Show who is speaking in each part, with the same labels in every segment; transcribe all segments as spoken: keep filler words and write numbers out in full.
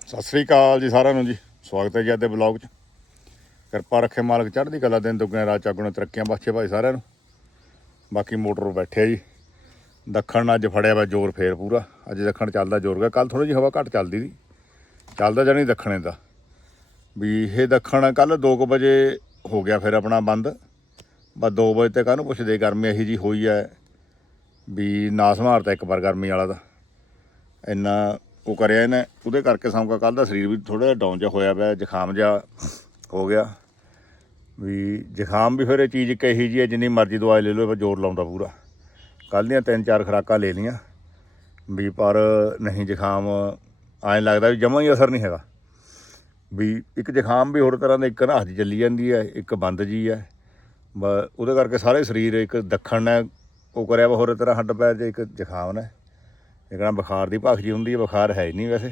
Speaker 1: ਸਤਿ ਸ੍ਰੀ ਅਕਾਲ ਜੀ ਸਾਰਿਆਂ ਨੂੰ ਜੀ। ਸਵਾਗਤ ਹੈ ਜੀ ਅੱਜ ਦੇ ਬਲੌਗ 'ਚ। ਕਿਰਪਾ ਰੱਖੇ ਮਾਲਕ, ਚੜ੍ਹਦੀ ਕਲਾ, ਦਿਨ ਦੁੱਗਣੇ ਰਾਤ ਚੌਗੁਣੇ ਤਰੱਕੀਆਂ ਬਖਸ਼ੇ ਭਾਈ ਸਾਰਿਆਂ ਨੂੰ। ਬਾਕੀ ਮੋਟਰ ਬੈਠੇ ਜੀ। ਦੱਖਣ ਅੱਜ ਫੜਿਆ ਵਾ ਜ਼ੋਰ ਫੇਰ ਪੂਰਾ। ਅੱਜ ਦੱਖਣ ਚੱਲਦਾ ਜ਼ੋਰ ਗਿਆ। ਕੱਲ੍ਹ ਥੋੜ੍ਹੀ ਜਿਹੀ ਹਵਾ ਘੱਟ ਚੱਲਦੀ ਸੀ, ਚੱਲਦਾ ਜਾਣੀ ਦੱਖਣੇ ਦਾ ਵੀ। ਇਹ ਦੱਖਣ ਕੱਲ੍ਹ ਦੋ ਕੁ ਵਜੇ ਹੋ ਗਿਆ ਫਿਰ ਆਪਣਾ ਬੰਦ। ਬਸ ਦੋ ਵਜੇ ਤੇ ਕਾਹਨੂੰ ਪੁੱਛਦੇ, ਗਰਮੀ ਇਹੀ ਜਿਹੀ ਹੋਈ ਹੈ ਵੀ ਨਾ ਸੰਭਾਰਤਾ ਇੱਕ ਵਾਰ ਗਰਮੀ ਵਾਲਾ ਦਾ। ਇੰਨਾ ਉਹ ਕਰਿਆ ਇਹਨੇ, ਉਹਦੇ ਕਰਕੇ ਸੌਂਕਾ ਕੱਲ੍ਹ ਦਾ ਸਰੀਰ ਵੀ ਥੋੜ੍ਹਾ ਜਿਹਾ ਡਾਊਨ ਜਿਹਾ ਹੋਇਆ ਪਿਆ। ਜ਼ੁਕਾਮ ਜਿਹਾ ਹੋ ਗਿਆ ਵੀ। ਜ਼ੁਕਾਮ ਵੀ ਫਿਰ ਇਹ ਚੀਜ਼ ਇੱਕ ਇਹੀ ਜਿਹੀ ਹੈ, ਜਿੰਨੀ ਮਰਜ਼ੀ ਦਵਾਈ ਲੈ ਲਓ ਪਰ ਜ਼ੋਰ ਲਾਉਂਦਾ ਪੂਰਾ। ਕੱਲ੍ਹ ਦੀਆਂ ਤਿੰਨ ਚਾਰ ਖੁਰਾਕਾਂ ਲੈ ਲਈਆਂ ਵੀ, ਪਰ ਨਹੀਂ ਜ਼ੁਕਾਮ ਐਂ ਲੱਗਦਾ ਵੀ ਜਮਾਂ ਹੀ ਅਸਰ ਨਹੀਂ ਹੈਗਾ ਵੀ। ਇੱਕ ਜ਼ੁਕਾਮ ਵੀ ਹੋਰ ਤਰ੍ਹਾਂ ਦਾ, ਇੱਕ ਨਹਾਸ ਜਿਹੀ ਚੱਲੀ ਜਾਂਦੀ ਹੈ, ਇੱਕ ਬੰਦ ਜੀ ਹੈ ਬ। ਉਹਦੇ ਕਰਕੇ ਸਾਰੇ ਸਰੀਰ ਇੱਕ ਦੱਖਣ ਨੇ ਉਹ ਕਰਿਆ ਵਾ ਹੋਰ ਤਰ੍ਹਾਂ ਹੱਡ ਪੈਰ 'ਚ, ਇੱਕ ਜ਼ੁਕਾਮ ਨੇ ਇੱਕ ਨਾ ਬੁਖਾਰ ਦੀ ਭੱਖ ਜੀ ਹੁੰਦੀ ਹੈ। ਬੁਖਾਰ ਹੈ ਹੀ ਨਹੀਂ ਵੈਸੇ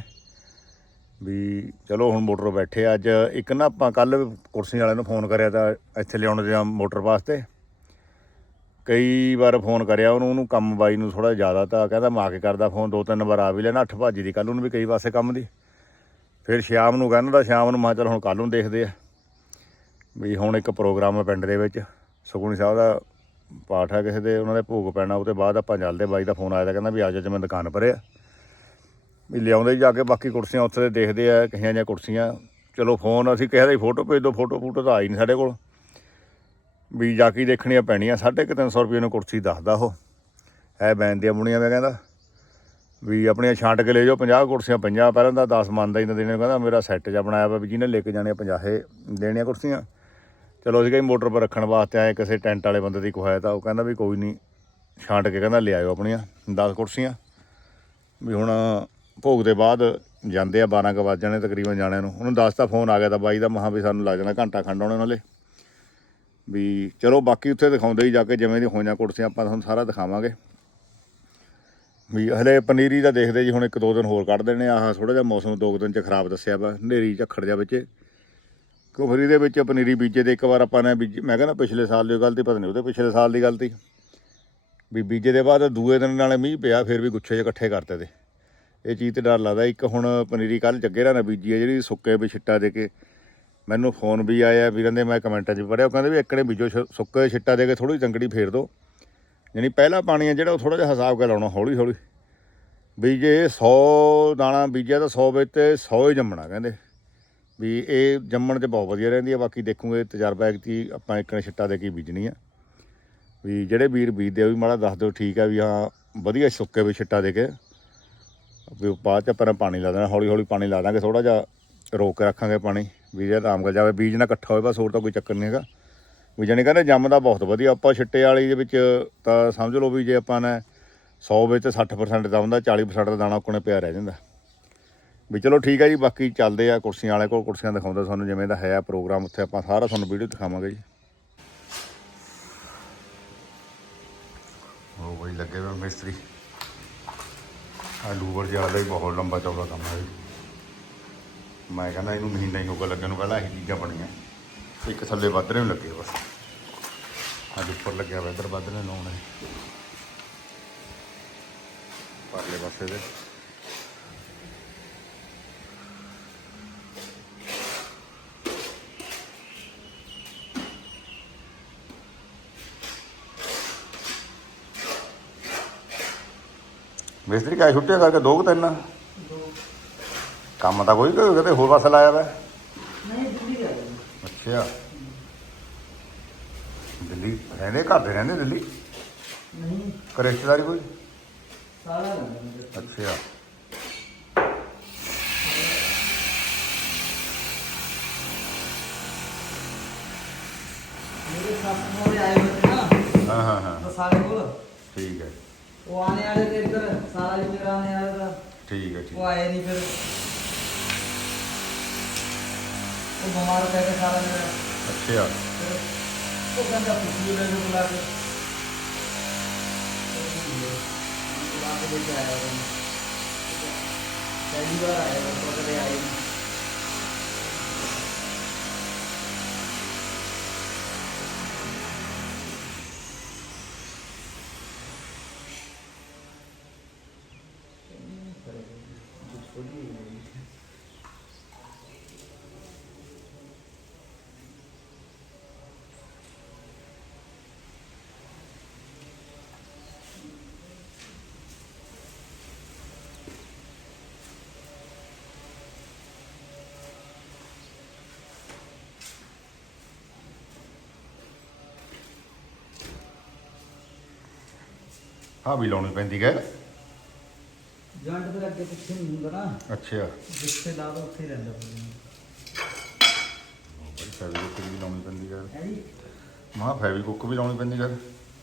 Speaker 1: ਵੀ। ਚਲੋ ਹੁਣ ਮੋਟਰ ਬੈਠੇ ਅੱਜ। ਇੱਕ ਨਾ ਆਪਾਂ ਕੱਲ੍ਹ ਕੁਰਸੀ ਵਾਲਿਆਂ ਨੂੰ ਫੋਨ ਕਰਿਆ ਤਾਂ ਇੱਥੇ ਲਿਆਉਣ ਦੇ ਮੋਟਰ ਵਾਸਤੇ। ਕਈ ਵਾਰ ਫੋਨ ਕਰਿਆ ਉਹਨੂੰ ਉਹਨੂੰ ਕੰਮ ਬਾਈ ਨੂੰ ਥੋੜ੍ਹਾ ਜ਼ਿਆਦਾ, ਤਾਂ ਕਹਿੰਦਾ ਮੈਂ ਆ ਕੇ ਕਰਦਾ ਫੋਨ। ਦੋ ਤਿੰਨ ਵਾਰ ਆ ਵੀ ਲੈਣਾ, ਅੱਠ ਭਾਜੀ ਦੀ ਕੱਲ੍ਹ ਨੂੰ ਵੀ ਕਈ ਪਾਸੇ ਕੰਮ ਦੀ। ਫਿਰ ਸ਼ਾਮ ਨੂੰ ਕਹਿੰਦਾ ਤਾਂ ਸ਼ਾਮ ਨੂੰ ਮੈਂ ਚੱਲ ਹੁਣ ਕੱਲ੍ਹ ਨੂੰ ਦੇਖਦੇ ਆ ਵੀ। ਹੁਣ ਇੱਕ ਪ੍ਰੋਗਰਾਮ ਹੈ ਪਿੰਡ ਦੇ ਵਿੱਚ, ਸੁਖਮਨੀ ਸਾਹਿਬ ਦਾ ਪਾਠ ਹੈ ਕਿਸੇ ਦੇ, ਉਹਨਾਂ ਦੇ ਭੋਗ ਪੈਣਾ। ਉਹ ਤੋਂ ਬਾਅਦ ਆਪਾਂ ਚੱਲਦੇ। ਬਾਈ ਦਾ ਫੋਨ ਆਇਆ ਤਾਂ ਕਹਿੰਦਾ ਵੀ ਆ ਜਾ, ਜਿਵੇਂ ਦੁਕਾਨ ਪਰ ਆ ਵੀ ਲਿਆਉਂਦੇ ਜਾ ਕੇ। ਬਾਕੀ ਕੁਰਸੀਆਂ ਉੱਥੇ ਦੇ ਦੇਖਦੇ ਆ ਕਿਹੀਆਂ ਜਿਹੀਆਂ ਕੁਰਸੀਆਂ। ਚਲੋ ਫੋਨ ਅਸੀਂ ਕਿਸੇ ਦੀ ਫੋਟੋ ਭੇਜ ਦਿਓ, ਫੋਟੋ ਫੋਟੋ ਤਾਂ ਆਈ ਨਹੀਂ ਸਾਡੇ ਕੋਲ ਵੀ। ਜਾ ਕੇ ਦੇਖਣੀਆਂ ਪੈਣੀਆਂ। ਸਾਢੇ ਕੁ ਤਿੰਨ ਸੌ ਰੁਪਏ ਨੂੰ ਕੁਰਸੀ ਦੱਸਦਾ ਉਹ ਹੈ, ਬੈਨ ਦੀਆਂ ਬੁਣੀਆਂ। ਮੈਂ ਕਹਿੰਦਾ ਵੀ ਆਪਣੀਆਂ ਛਾਂਟ ਕੇ ਲੈ ਜਾਓ। ਪੰਜਾਹ ਕੁਰਸੀਆਂ ਪਈਆਂ, ਪਹਿਲਾਂ ਤਾਂ ਦਸ ਮੰਨਦਾ ਹੀ ਨਾ ਦੇਣੇ। ਕਹਿੰਦਾ ਮੇਰਾ ਸੈੱਟ ਜਿਹਾ ਬਣਾਇਆ ਵਾ ਵੀ, ਜਿਹਨੇ ਲੈ ਕੇ ਜਾਣੀਆਂ ਪੰਜਾਹੇ ਦੇਣੀਆਂ ਕੁਰਸੀਆਂ। ਚਲੋ ਅਸੀਂ ਕਹੀ ਮੋਟਰ ਪਰ ਰੱਖਣ ਵਾਸਤੇ ਆਏ, ਕਿਸੇ ਟੈਂਟ ਵਾਲੇ ਬੰਦੇ ਦੀ ਕੁਹਾਇਆ ਤਾਂ ਉਹ ਕਹਿੰਦਾ ਵੀ ਕੋਈ ਨਹੀਂ ਛਾਂਟ ਕੇ ਕਹਿੰਦਾ ਲਿਆਇਓ ਆਪਣੀਆਂ ਦਸ ਕੁਰਸੀਆਂ ਵੀ। ਹੁਣ ਭੋਗ ਦੇ ਬਾਅਦ ਜਾਂਦੇ ਆ, ਬਾਰਾਂ ਕੁ ਵੱਜ ਜਾਣੇ ਤਕਰੀਬਨ ਜਾਣਿਆਂ ਨੂੰ। ਉਹਨੂੰ ਦੱਸ ਤਾਂ ਫੋਨ ਆ ਗਿਆ ਤਾਂ ਬਾਈ ਦਾ, ਮਹਾਂ ਵੀ ਸਾਨੂੰ ਲੱਗ ਜਾਣਾ ਘੰਟਾ ਖੰਡ ਆਉਣੇ ਨਾਲੇ ਵੀ। ਚਲੋ ਬਾਕੀ ਉੱਥੇ ਦਿਖਾਉਂਦੇ ਹੀ ਜਾ ਕੇ, ਜਿਵੇਂ ਦੀ ਹੋਈਆਂ ਕੁਰਸੀਆਂ ਆਪਾਂ ਤੁਹਾਨੂੰ ਸਾਰਾ ਦਿਖਾਵਾਂਗੇ ਵੀ। ਹਲੇ ਪਨੀਰੀ ਦਾ ਦੇਖਦੇ ਜੀ, ਹੁਣ ਇੱਕ ਦੋ ਦਿਨ ਹੋਰ ਕੱਢ ਦੇਣੇ। ਆਹ ਥੋੜ੍ਹਾ ਜਿਹਾ ਮੌਸਮ ਦੋ ਕੁ ਦਿਨ 'ਚ ਖਰਾਬ ਦੱਸਿਆ ਵਾ, ਹਨੇਰੀ ਝੱਖੜ ਜਿਹਾ ਵਿੱਚ। ਕਿਉਂ ਫਿਰ ਇਹਦੇ ਵਿੱਚ ਪਨੀਰੀ ਬੀਜੇ ਦੇ ਇੱਕ ਵਾਰ ਆਪਾਂ ਨੇ ਬੀਜ, ਮੈਂ ਕਹਿੰਦਾ ਪਿਛਲੇ ਸਾਲ ਦੀ ਗਲਤੀ, ਪਤਾ ਨਹੀਂ ਉਹਦੇ ਪਿਛਲੇ ਸਾਲ ਦੀ ਗਲਤੀ ਵੀ। ਬੀਜੇ ਦੇ ਬਾਅਦ ਦੂਏ ਦਿਨ ਨਾਲੇ ਮੀਂਹ ਪਿਆ, ਫਿਰ ਵੀ ਗੁੱਛੇ ਜਿਹੇ ਇਕੱਠੇ ਕਰਤੇ ਤੇ ਇਹ ਚੀਜ਼ ਤੇ ਡਰ ਲੱਗਦਾ। ਇੱਕ ਹੁਣ ਪਨੀਰੀ ਕੱਲ੍ਹ ਜੱਗੇ ਰਾਂ ਨੇ ਬੀਜੀ ਹੈ, ਜਿਹੜੀ ਸੁੱਕੇ ਵੀ ਛਿੱਟਾ ਦੇ ਕੇ। ਮੈਨੂੰ ਫੋਨ ਵੀ ਆਇਆ ਵੀਰਾਂ ਦੇ, ਮੈਂ ਕਮੈਂਟਾਂ 'ਚ ਪੜ੍ਹਿਆ। ਉਹ ਕਹਿੰਦੇ ਵੀ ਇੱਕੜੇ ਬੀਜੋ, ਸੁੱਕੇ ਛਿੱਟਾ ਦੇ ਕੇ ਥੋੜ੍ਹੀ ਤੰਗੜੀ ਫੇਰ ਦਿਓ। ਯਾਨੀ ਪਹਿਲਾ ਪਾਣੀ ਹੈ ਜਿਹੜਾ ਉਹ ਥੋੜ੍ਹਾ ਜਿਹਾ ਹਿਸਾਬ ਕੇ ਲਾਉਣਾ, ਹੌਲੀ ਹੌਲੀ ਵੀ। ਜੇ ਸੌ ਦਾਣਾ ਬੀਜਿਆ ਤਾਂ ਸੌ ਵਿੱਚ ਤੇ ਸੌ ਹੀ ਜੰਮਣਾ ਕਹਿੰਦੇ ਵੀ। ਇਹ ਜੰਮਣ 'ਚ ਬਹੁਤ ਵਧੀਆ ਰਹਿੰਦੀ ਹੈ। ਬਾਕੀ ਦੇਖੂਗੇ ਤਜਰਬਾ ਕਿ ਆਪਾਂ ਇੱਕ ਛਿੱਟਾ ਦੇ ਕੇ ਬੀਜਣੀ ਆ ਵੀ। ਜਿਹੜੇ ਵੀਰ ਬੀਜਦੇ ਉਹ ਵੀ ਮਾੜਾ ਦੱਸ ਦਿਓ ਠੀਕ ਆ ਵੀ। ਹਾਂ ਵਧੀਆ ਸੁੱਕੇ ਵੀ ਛਿੱਟਾ ਦੇ ਕੇ ਵੀ। ਬਾਅਦ 'ਚ ਆਪਾਂ ਪਾਣੀ ਲਾ ਦੇਣਾ, ਹੌਲੀ ਹੌਲੀ ਪਾਣੀ ਲਾ ਦਾਂਗੇ। ਥੋੜ੍ਹਾ ਜਿਹਾ ਰੋਕ ਕੇ ਰੱਖਾਂਗੇ ਪਾਣੀ ਵੀ, ਜੇ ਆਰਾਮ ਕਰ ਜਾਵੇ, ਬੀਜ ਨਾ ਇਕੱਠਾ ਹੋਵੇ। ਬਸ ਹੋਰ ਤਾਂ ਕੋਈ ਚੱਕਰ ਨਹੀਂ ਹੈਗਾ ਵੀ। ਜਾਣੀ ਕਹਿੰਦੇ ਜੰਮਦਾ ਬਹੁਤ ਵਧੀਆ। ਆਪਾਂ ਛਿੱਟੇ ਵਾਲੀ ਦੇ ਵਿੱਚ ਤਾਂ ਸਮਝ ਲਓ ਵੀ, ਜੇ ਆਪਾਂ ਨੇ ਸੌ ਵਿੱਚ ਸੱਠ ਪਰਸੈਂਟ ਦਾ ਹੁੰਦਾ, ਚਾਲੀ ਪਰਸੈਂਟ ਦਾ ਦਾਣਾ ਉੱਕਣੇ ਪਿਆ ਰਹਿ ਜਾਂਦਾ ਵੀ। ਚਲੋ ਠੀਕ ਹੈ ਜੀ। ਬਾਕੀ ਚੱਲਦੇ ਆ ਕੁਰਸੀਆਂ ਵਾਲੇ ਕੋਲ, ਕੁਰਸੀਆਂ ਦਿਖਾਉਂਦਾ ਤੁਹਾਨੂੰ ਜਿਵੇਂ ਦਾ ਹੈ ਪ੍ਰੋਗਰਾਮ। ਉੱਥੇ ਆਪਾਂ ਸਾਰਾ ਤੁਹਾਨੂੰ ਵੀਡੀਓ ਦਿਖਾਵਾਂਗੇ ਜੀ। ਉਹ ਬਈ ਲੱਗੇ ਹੋਏ ਮਿਸਤਰੀ। ਆ ਲੂਵਰ ਜਿਆਦਾ ਹੀ ਬਹੁਤ ਲੰਬਾ ਚੌੜਾ ਕੰਮ ਹੈ ਜੀ। ਮੈਂ ਕਹਿੰਦਾ ਇਹਨੂੰ ਮਹੀਨਾ ਹੀ ਹੋਊਗਾ ਲੱਗਣ ਨੂੰ। ਪਹਿਲਾਂ ਇਹੀ ਚੀਜ਼ਾਂ ਬਣੀਆਂ, ਇੱਕ ਥੱਲੇ ਵਾਧਰੇ ਨੂੰ ਲੱਗੇ ਬਸ। ਅੱਜ ਉੱਪਰ ਲੱਗਿਆ ਵਾ, ਇੱਧਰ ਵਾਧਰੇ ਲਾਉਣੇ ਪਰਲੇ ਪਾਸੇ ਦੇ। ਮਿਸਤਰੀ ਕਿਆ ਛੁੱਟੀਆਂ ਕਰਕੇ ਦੋ ਕੁ ਤਿੰਨ ਕੰਮ ਤਾਂ ਕੋਈ ਕਿਤੇ ਹੋਰ ਪਾਸੇ ਲਾਇਆ ਵਾ। ਅੱਛਾ, ਦਿੱਲੀ ਰਹਿੰਦੇ, ਘਰ ਦੇ ਰਹਿੰਦੇ ਦਿੱਲੀ? ਨਹੀਂ, ਰਿਸ਼ਤੇਦਾਰੀ ਕੋਈ? ਅੱਛਾ, ਹਾਂ ਹਾਂ ਹਾਂ
Speaker 2: ਸਾਰੇ ਕੋਲ
Speaker 1: ਠੀਕ ਹੈ।
Speaker 2: ਉਹ ਆने वाले थे इधर, सारा जो मेरा आने वाला था
Speaker 1: ठीक है, ठीक
Speaker 2: वो आया नहीं। फिर वो बीमार पै गया सारा मेरा।
Speaker 1: अच्छा,
Speaker 2: फिर वो गंदा खुशबू ले बुला के बुला के लेके आया। पहली बार आया, पकड़े आए नहीं।
Speaker 1: ਹਾਂ ਵੀ ਲਾਉਣੀ ਪੈਂਦੀ ਗੈਰ।
Speaker 2: ਜੁਆਇੰਟ ਦੇ ਅੱਗੇ ਪਿੱਛੇ ਨਹੀਂ ਹੁੰਦਾ ਨਾ,
Speaker 1: ਅੱਛਾ
Speaker 2: ਜਿੱਥੇ ਲਾ ਦੋ ਉੱਥੇ ਹੀ ਰਹਿੰਦਾ
Speaker 1: ਭਾਈ ਫੈਵੀਕੁੱਕ ਵੀ ਲਾਉਣੀ ਪੈਂਦੀ ਗੈਰ।
Speaker 2: ਹੈ ਜੀ।
Speaker 1: ਮਾਂ ਫੈਵੀਕੁੱਕ ਵੀ ਲਾਉਣੀ ਪੈਂਦੀ ਗੈਰ।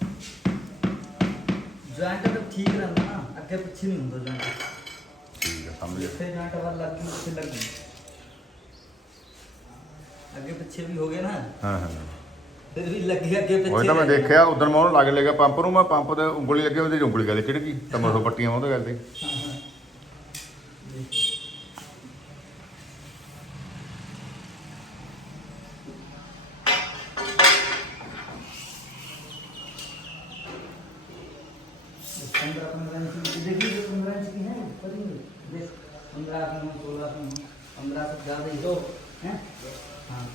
Speaker 2: ਜੁਆਇੰਟ ਤਾਂ ਠੀਕ ਰਹਿੰਦਾ ਨਾ, ਅੱਗੇ ਪਿੱਛੇ ਨਹੀਂ ਹੁੰਦਾ ਜੁਆਇੰਟ।
Speaker 1: ਠੀਕ ਹੈ ਸਮਝ ਗਿਆ।
Speaker 2: ਜਿੱਥੇ ਜੁਆਇੰਟ ਵੱਲ ਲੱਗੀ ਉੱਥੇ ਲੱਗੀ, ਅੱਗੇ ਪਿੱਛੇ ਵੀ ਹੋ ਗਏ ਨਾ,
Speaker 1: ਹਾਂ ਹਾਂ
Speaker 2: ਫਿਰ ਵੀ ਲੱਗੀ ਅੱਗੇ ਪਿੱਛੇ।
Speaker 1: ਉਹ ਤਾਂ ਮੈਂ ਦੇਖਿਆ ਉਦੋਂ ਮੈਂ ਉਹਨੂੰ ਲੱਗ ਲੈ ਗਿਆ ਪੰਪ ਨੂੰ, ਮੈਂ ਪੰਪ ਤੇ ਉਂਗਲੀ ਲੱਗੇ ਉਹਦੇ 'ਚ ਉਂਗਲੀ ਗੱਲ ਚਿੜ ਗਈ ਤਾਂ ਮਸੋ ਪੱਟੀਆਂ ਉਹਦੇ ਗੱਲ ਤੇ।
Speaker 2: पंद्रह पंद्रह इंच की देखिए, पंद्रह इंच की है पंद्रह सौ सोलह सौ पंद्रह से ज़्यादा ही हो हैं। हाँ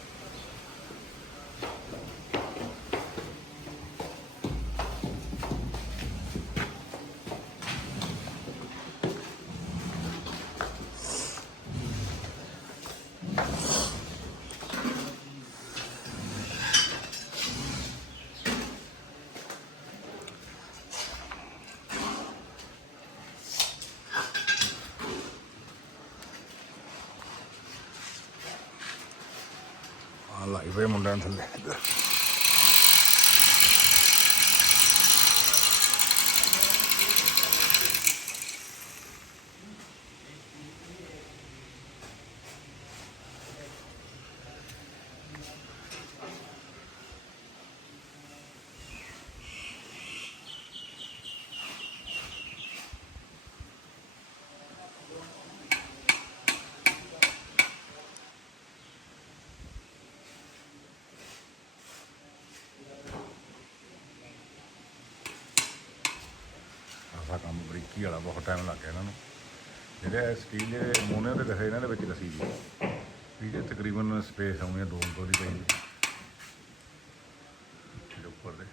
Speaker 1: ਆ ਲਾਈ ਵੇ ਮੁੰਡਿਆਂ ਥੱਲੇ ਇੱਧਰ। ਆਹ ਕੰਮ ਬਰੀਕੀ ਵਾਲਾ ਬਹੁਤ ਟਾਈਮ ਲੱਗ ਗਿਆ ਇਹਨਾਂ ਨੂੰ। ਜਿਹੜੇ ਸਟੀਲ ਦੇ ਅਮੋਨੀਆ ਦੇ ਗਸੇ ਇਹਨਾਂ ਦੇ ਵਿੱਚ ਕਸੀ ਗਈ, ਇਹਦੇ ਤਕਰੀਬਨ ਸਪੇਸ ਆਉਣੀ ਆ ਦੋ ਦੋ ਦੀ ਪਈ ਇਹਦੇ ਉੱਪਰ ਦੇ।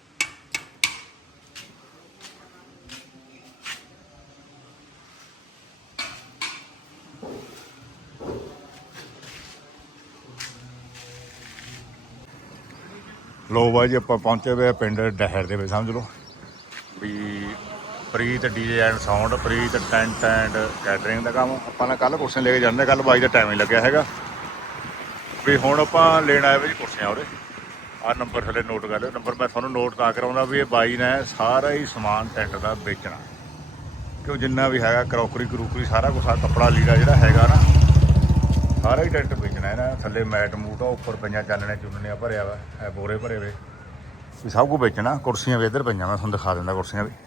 Speaker 1: ਲੋ ਬਾਈ ਜੀ ਆਪਾਂ ਪਹੁੰਚੇ ਹੋਏ ਆ ਪਿੰਡ ਡਹਿਰ ਦੇ ਵਿੱਚ, ਸਮਝ ਲਓ ਵੀ Preet DJ and sound, Preet tent and catering ਦਾ ਕੰਮ। ਆਪਾਂ ਨੇ ਕੱਲ੍ਹ ਕੁਰਸੀਆਂ ਲੈ ਕੇ ਜਾਂਦੇ, ਕੱਲ੍ਹ ਬਾਈ ਦਾ ਟਾਈਮ ਨਹੀਂ ਲੱਗਿਆ ਹੈਗਾ ਵੀ ਹੁਣ ਆਪਾਂ ਲੈਣ ਆਏ ਵੀ ਜੀ ਕੁਰਸੀਆਂ ਉਹਦੇ। ਆਹ ਨੰਬਰ ਥੱਲੇ ਨੋਟ ਕਰ ਲਿਓ, ਨੰਬਰ ਮੈਂ ਤੁਹਾਨੂੰ ਨੋਟ ਤਾਂ ਕਰਾਉਂਦਾ ਵੀ ਇਹ ਬਾਈ ਨੇ ਸਾਰਾ ਹੀ ਸਮਾਨ ਟੈਂਟ ਦਾ ਵੇਚਣਾ, ਕਿਉਂ ਜਿੰਨਾ ਵੀ ਹੈਗਾ ਕਰੋਕਰੀ ਕਰੂਕਰੀ ਸਾਰਾ ਕੁਛ, ਆ ਕੱਪੜਾ ਲੀੜਾ ਜਿਹੜਾ ਹੈਗਾ ਨਾ ਸਾਰਾ ਹੀ ਟੈਂਟ ਵੇਚਣਾ ਇਹਨਾਂ। ਥੱਲੇ ਮੈਟ ਮੂਟ ਆ, ਉੱਪਰ ਪਈਆਂ ਚਾਨਣੇ ਚੁੰਨਣੀਆਂ ਭਰਿਆ ਵਾ, ਇਹ ਬੋਰੇ ਭਰੇ ਵੇ ਵੀ ਸਭ ਕੁਝ ਵੇਚਣਾ। ਕੁਰਸੀਆਂ ਵੀ ਇੱਧਰ ਪਈਆਂ, ਮੈਂ ਤੁਹਾਨੂੰ ਦਿਖਾ ਦਿੰਦਾ ਕੁਰਸੀਆਂ ਵੀ।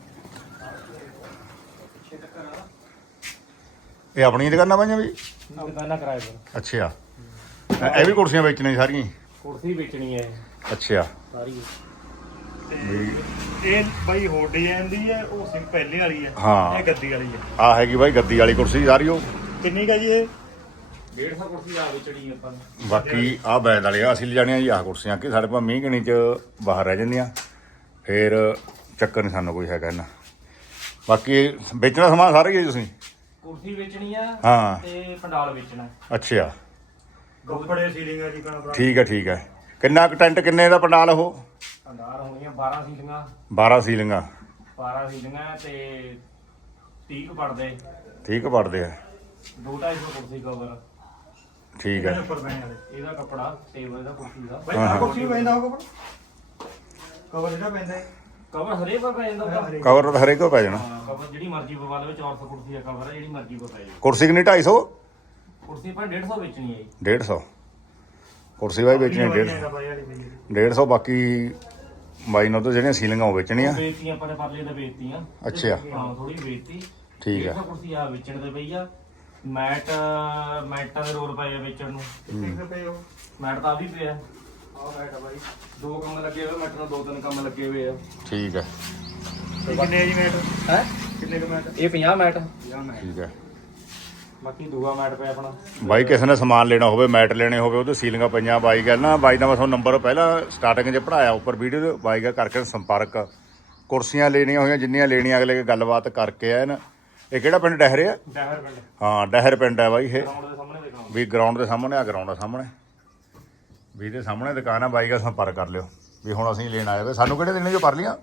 Speaker 1: ਇਹ ਆਪਣੀਆਂ ਦੁਕਾਨਾਂ ਪਾਈਆਂ ਵੀ?
Speaker 2: दुकाना किराए पर।
Speaker 1: ਅੱਛਾ ਇਹ ਵੀ ਕੁਰਸੀਆਂ ਵੇਚਣੀਆਂ ਸਾਰੀਆਂ?
Speaker 2: कुर्सी बेचनी है
Speaker 1: ਅੱਛਾ
Speaker 2: सारी।
Speaker 1: ਵੀ
Speaker 3: ਇਹ ਬਾਈ ਹੋਰ ਡਿਜ਼ਾਈਨ ਦੀ ਹੈ, ਉਹ ਸਿੰ ਪਹਿਲੇ ਵਾਲੀ ਹੈ।
Speaker 1: ਹਾਂ।
Speaker 3: ਇਹ ਗੱਦੀ ਵਾਲੀ ਹੈ।
Speaker 1: ਆ ਹੈਗੀ ਬਾਈ ਗੱਦੀ ਵਾਲੀ ਕੁਰਸੀ ਸਾਰੀ ਉਹ।
Speaker 3: ਕਿੰਨੀ ਕਾ ਜੀ ਇਹ?
Speaker 2: डेढ़ सौ कुर्सी आ बेचनी है अपन।
Speaker 1: ਬਾਕੀ ਆਹ ਬੈਂਦ ਵਾਲੇ ਆ ਅਸੀਂ ਲਿਜਾਣੀਆਂ ਜੀ ਆਹ ਕੁਰਸੀਆਂ, ਕਿ ਸਾਡੇ ਪਾ ਮੀਂਹ ਕਣੀ ਚ ਬਾਹਰ ਰਹਿ ਜਾਂਦੀਆਂ, ਫਿਰ ਚੱਕਰ ਨਹੀਂ ਸਾਨੂੰ ਕੋਈ ਹੈਗਾ ਇਹਨਾਂ। ਬਾਕੀ ਵੇਚਣਾ ਸਮਾਨ ਸਾਰਾ ਹੀ ਹੈ ਤੁਸੀਂ?
Speaker 2: कुर्सी बेचनी है
Speaker 1: ਹਾਂ
Speaker 2: ते पंडाल बेचना।
Speaker 1: ਅੱਛਾ
Speaker 3: ਕੱਪੜੇ ਸੀਲਿੰਗ ਆ ਜੀ ਕਣਾ।
Speaker 1: ਠੀਕ ਹੈ ਠੀਕ ਹੈ। ਕਿੰਨਾ ਕੁ ਟੈਂਟ, ਕਿੰਨੇ ਦਾ ਪੰਡਾਲ ਉਹ?
Speaker 2: पंडाल होनी बारह सीलिंगा,
Speaker 1: ਬਾਰਾਂ ਸੀਲਿੰਗਾਂ।
Speaker 2: बारह सीलिंगा ते तीह पड़दे,
Speaker 1: ਠੀਕ ਪੜਦੇ ਆ।
Speaker 2: दो ढाई सौ कुर्सी कवर,
Speaker 1: ਠੀਕ ਹੈ।
Speaker 3: ਉੱਪਰ ਪੈਣ ਵਾਲੇ
Speaker 2: ਇਹਦਾ ਕੱਪੜਾ ਟੇਬਲ ਦਾ ਕੁਰਸੀ ਦਾ
Speaker 3: ਬਾਈ ਆਹ ਕੁਰਸੀ ਵੀ ਪੈਂਦਾ ਹੋਊਗਾ ਕੱਪੜਾ, ਕਵਰ ਜਿਹੜਾ ਪੈਂਦਾ ਹੈ
Speaker 2: ਕਵਰ ਹਰੇਕ ਪਰ ਪੈ ਜਾਂਦਾ ਉਹਦਾ।
Speaker 1: ਕਵਰ ਤਾਂ ਹਰੇਕ ਕੋ ਪੈ ਜਾਣਾ।
Speaker 2: ਹਾਂ ਕਵਰ ਜਿਹੜੀ ਮਰਜ਼ੀ ਪਵਾ ਲਵੇ, ਚਾਰ ਸੌ ਕੁਰਸੀ ਦਾ ਕਵਰ ਹੈ, ਜਿਹੜੀ ਮਰਜ਼ੀ ਪਾ ਜਾਵੇ।
Speaker 1: ਕੁਰਸੀ ਕਿੰਨੀ? ਢਾਈ ਸੌ?
Speaker 2: ਕੁਰਸੀ ਪਰ ਡੇਢ ਸੌ ਵੇਚਣੀ ਹੈ ਜੀ।
Speaker 1: ਡੇਢ ਸੌ ਕੁਰਸੀ ਬਾਈ ਵੇਚਣੀ? ਡੇਢ ਸੌ
Speaker 3: ਬਾਈ ਵਾਲੀ ਪਈ ਹੈ।
Speaker 1: ਡੇਢ ਸੌ ਬਾਕੀ ਬਾਈ ਨੂੰ ਤਾਂ ਜਿਹੜੀਆਂ ਸੀਲਿੰਗਾਂ ਉਹ ਵੇਚਣੀਆਂ।
Speaker 2: ਵੇਚਤੀਆਂ ਆਪਾਂ ਨੇ ਪਰਲੇ ਦਾ ਵੇਚਤੀਆਂ।
Speaker 1: ਅੱਛਾ
Speaker 2: ਹਾਂ ਥੋੜੀ ਵੇਚਤੀ।
Speaker 1: ਠੀਕ ਹੈ।
Speaker 2: ਡੇਢ ਸੌ ਕੁਰਸੀ ਆ ਵੇਚਣ ਦੇ ਪਈ ਆ। ਮੈਟ ਮੈਟਾਂ ਦੇ ਰੋਲ ਪਏ ਆ ਵੇਚਣ ਨੂੰ।
Speaker 3: ਕਿੰਨੇ ਕੁ ਪਏ ਉਹ?
Speaker 2: ਮੈਟ ਤਾਂ ਆ ਵੀ ਪਿਆ,
Speaker 3: ਆਹ ਬੈਠ ਆ ਬਾਈ।
Speaker 2: ਦੋ ਕੰਮ ਲੱਗੇ ਹੋਏ ਮੈਟ ਨਾਲ, ਦੋ ਤਿੰਨ ਕੰਮ ਲੱਗੇ ਹੋਏ ਆ।
Speaker 1: ਠੀਕ ਹੈ
Speaker 3: ਇਹ ਕਿੰਨੇ ਆ ਜੀ ਮੈਟ?
Speaker 2: ਹੈ
Speaker 3: ਕਿੰਨੇ ਕੁ ਮੈਟ?
Speaker 2: ਇਹ ਪੰਜਾਹ ਮੈਟ,
Speaker 1: ਠੀਕ ਹੈ।
Speaker 2: ਬਾਕੀ ਦੂਆ ਮੈਟ ਪਿਆ ਆਪਣਾ।
Speaker 1: ਬਾਈ ਕਿਸੇ ਨੇ ਸਮਾਨ ਲੈਣਾ ਹੋਵੇ, ਮੈਟ ਲੈਣੇ ਹੋਵੇ, ਉਹਦੇ ਸੀਲਿੰਗਾਂ ਪਈਆਂ, ਬਾਈ ਗੱਲ ਨਾ ਬਾਈ ਦਾ ਮੈਂ ਤੁਹਾਨੂੰ ਨੰਬਰ ਪਹਿਲਾਂ ਸਟਾਰਟਿੰਗ 'ਚ ਪੜਾਇਆ ਉੱਪਰ ਵੀਡੀਓ ਦੇ, ਬਾਈ ਦਾ ਕਰਕੇ ਸੰਪਰਕ। ਕੁਰਸੀਆਂ ਲੈਣੀਆਂ ਹੋਈਆਂ ਜਿੰਨੀਆਂ ਲੈਣੀਆਂ, ਅਗਲੇ ਗੱਲਬਾਤ ਕਰਕੇ ਆਏ। ਇਹ ਕਿਹੜਾ ਪਿੰਡ? ਡਹਿਰੇ ਆ?
Speaker 2: ਡਹਿਰ ਪਿੰਡ,
Speaker 1: ਹਾਂ ਡਹਿਰ ਪਿੰਡ ਹੈ ਬਾਈ ਇਹ।
Speaker 2: ਗਰਾਊਂਡ ਦੇ ਸਾਹਮਣੇ ਦੇਖਣਾ।
Speaker 1: ਵੀ ਗਰਾਊਂਡ ਦੇ ਸਾਹਮਣੇ, ਆ ਗਰਾਊਂਡ ਦੇ ਸਾਹਮਣੇ ਵੀ ਇਹਦੇ ਸਾਹਮਣੇ ਦੁਕਾਨ ਆ। ਬਾਈ ਦਾ ਸੰਪਰਕ ਕਰ ਲਿਓ ਵੀ ਹੁਣ ਅਸੀਂ ਲੈਣ ਆਏ ਵੇ। ਸਾਨੂੰ ਕਿਹੜੇ ਦੇਣੇ ਜੋ ਪਰ ਲੀਆਂ?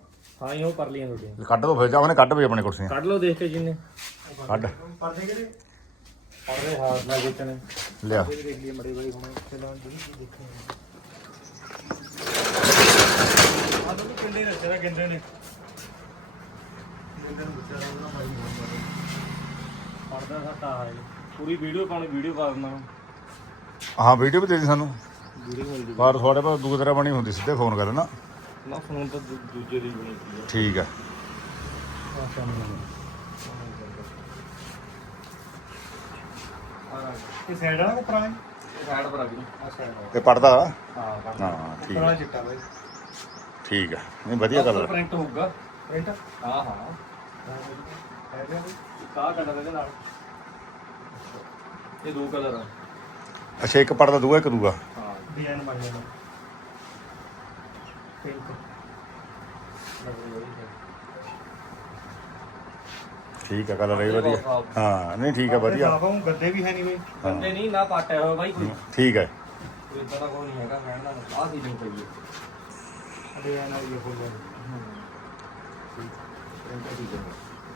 Speaker 3: ਹਾਂ ਜੀ ਉਹ ਪਰ ਲੀਆਂ ਤੁਹਾਡੀਆਂ
Speaker 1: ਕੱਢ ਦੋ ਫਿਰ ਜਾ ਉਹਨੇ ਕੱਢ ਵੀ ਆਪਣੇ ਕੁਰਸੀਆਂ
Speaker 3: ਕੱਢ ਲਓ ਦੇਖ ਕੇ ਜਿੰਨੇ
Speaker 1: ਕੱਢ
Speaker 3: ਪਰਦੇ ਕਿਹੜੇ ਪਰਦੇ ਹਾਂ ਮੈਂ ਵੇਚਣੇ
Speaker 1: ਲਿਆ
Speaker 3: ਦੇਖ ਲਈ ਮੜੇ ਬਾਈ ਹੁਣ ਚਲਾਂ ਜੀ ਦੇਖਾਂਗੇ ਆ ਤਾਂ ਪਿੰਡੇ ਨੇ ਤੇਰਾ ਗਿੰਦੇ ਨੇ ਗਿੰਦੇ ਨੂੰ ਪੁੱਛਿਆ ਉਹਨਾਂ ਮਾਰੀ ਹੋਣ ਪਰਦਾ ਸੱਟਾ ਹੈ ਪੂਰੀ ਵੀਡੀਓ ਪਾਉਣੀ ਵੀਡੀਓ ਪਾ ਦਿੰਦਾ
Speaker 1: ਹਾਂ ਵੀਡੀਓ ਵੀ ਦੇ ਦੇ ਸਾਨੂੰ
Speaker 3: ਵੀਡੀਓ ਮਿਲ ਜੂ
Speaker 1: ਪਰ ਤੁਹਾਡੇ ਪਾਸ ਦੂਜੀ ਤਰ੍ਹਾਂ ਬਣੀ ਹੁੰਦੀ ਸਿੱਧੇ ਫੋਨ ਕਰ ਨਾ
Speaker 3: ਨਾ ਫੋਨ ਤਾਂ ਦੂ- ਦੂਜੇ ਦੀ ਬਣੀ ਸੀ
Speaker 1: ਠੀਕ ਹੈ
Speaker 3: ਇਹ ਸਾਈਡ ਵਾਲਾ ਕੱਪੜਾ ਹੈ ਇਹ ਸਾਈਡ ਪਰ ਆ ਗਈ ਆ ਸਾਈਡ
Speaker 1: ਤੇ ਪੜਦਾ
Speaker 3: ਹਾਂ
Speaker 1: ਹਾਂ ਠੀਕ
Speaker 3: ਕੱਪੜਾ
Speaker 1: ਹੈ
Speaker 3: ਚਿੱਟਾ ਬਾਈ
Speaker 1: ਠੀਕ ਹੈ ਨਹੀਂ ਵਧੀਆ ਕਲਰ
Speaker 3: ਪ੍ਰਿੰਟ ਹੋਊਗਾ ਪ੍ਰਿੰਟ ਹਾਂ ਹਾਂ ਹੈਗਾ ਵੀ ਕਾ ਕਲਰ ਇਹਦੇ ਨਾਲ ਇਹ ਦੋ ਕਲਰ ਆ
Speaker 1: ਅੱਛਾ ਇੱਕ ਪੜਦਾ ਦੂਆ ਇੱਕ ਦੂਆ
Speaker 3: ਹਾਂ ਡਿਜ਼ਾਈਨ ਬਣ ਜਾਣਾ ਪਿੰਕ
Speaker 1: ਠੀਕ ਹੈ ਕਲਰ ਇਹ ਵਧੀਆ ਹਾਂ ਨਹੀਂ ਠੀਕ ਹੈ ਵਧੀਆ
Speaker 3: ਸਾਫਾਂ ਗੱਦੇ ਵੀ ਹੈ ਨਹੀਂ ਬਈ ਗੱਦੇ ਨਹੀਂ ਨਾ ਪਾਟਿਆ ਹੋਇਆ ਬਾਈ ਕੋਈ
Speaker 1: ਠੀਕ ਹੈ
Speaker 3: ਕੋਈ ਇਦਾਂ ਦਾ ਕੋਈ ਨਹੀਂ ਹੈਗਾ ਕਹਿਣ ਦਾ ਮਤਲਬ ਆਹ ਚੀਜ਼ ਨਹੀਂ ਪਈ ਹੈ ਡਿਜ਼ਾਈਨ ਆ ਇਹ ਫੁੱਲ ਹਾਂ ਪ੍ਰਿੰਟ ਦੀ ਜਗ੍ਹਾ